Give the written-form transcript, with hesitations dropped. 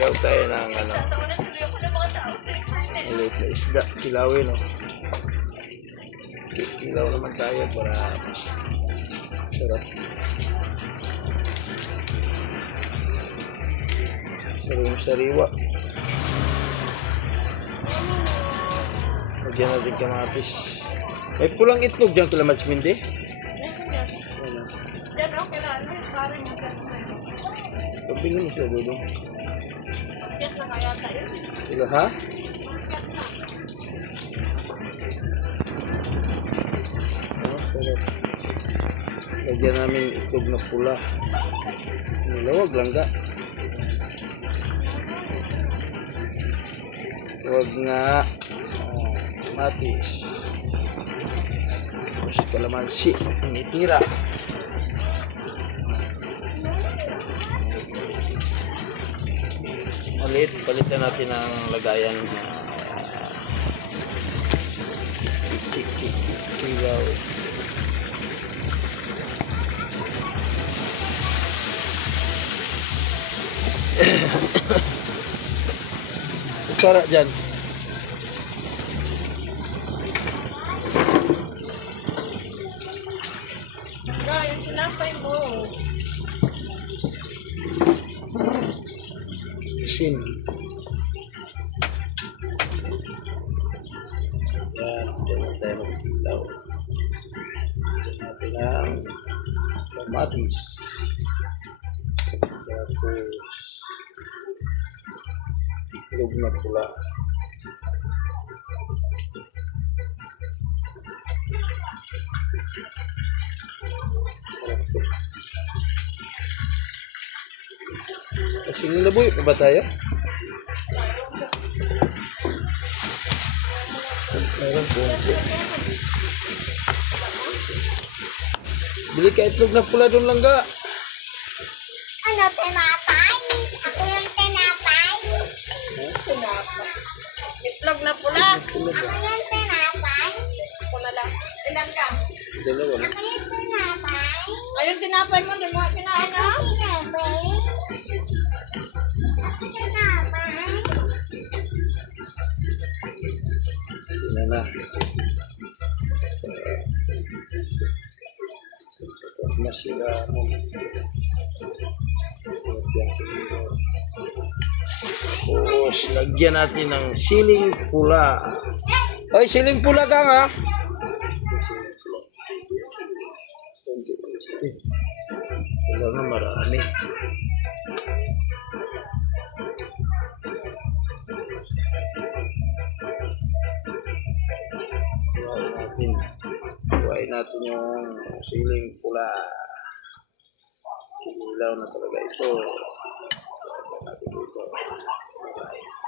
Ilaw tayo ng ano. Maliit na isda. Kilawin, no? Ilaw naman tayo para sarap. Sariwa. Lagyan natin kamatis. May pulang itlog dyan kila Matsmindi. Yan okay lang. Parang Pabili mo siya, Dudong. yan na kaya tayo. Sila, ha? Sarap. Lagyan namin itlog na pula. Nilawag lang ka. Huwag nga. Matis. Tapos kalamansi. Initira. Maliit. Palitan natin ang lagayan. Ilaw. Sarap dyan. Yung sinapay mo. Sin. Yan. Diyan tayo mag-ilaw. Natin ang kamatis. Tapos itlog na pula. Kasing laboy pa ba tayo? Meron po. Bili ka itlog na pula doon lang ga. Ano, tinapay? Ako yung tinapay. Sinapay. Itlog na pula. Ako yung tinapay. Ako na lang. Ilan ka? Dalawa na. Ako yung tinapay. Ayun, tinapay mo. Doon mo kinain na. Ako tinapay. Ako tinapay. Yan na. Masira mo. Tapos, lagyan natin ng siling pula. Oy, siling pula ka nga. Wala na marami. Buhayin natin yung siling pula. Kinilaw na talaga ito. Lagyan natin dito. Alright.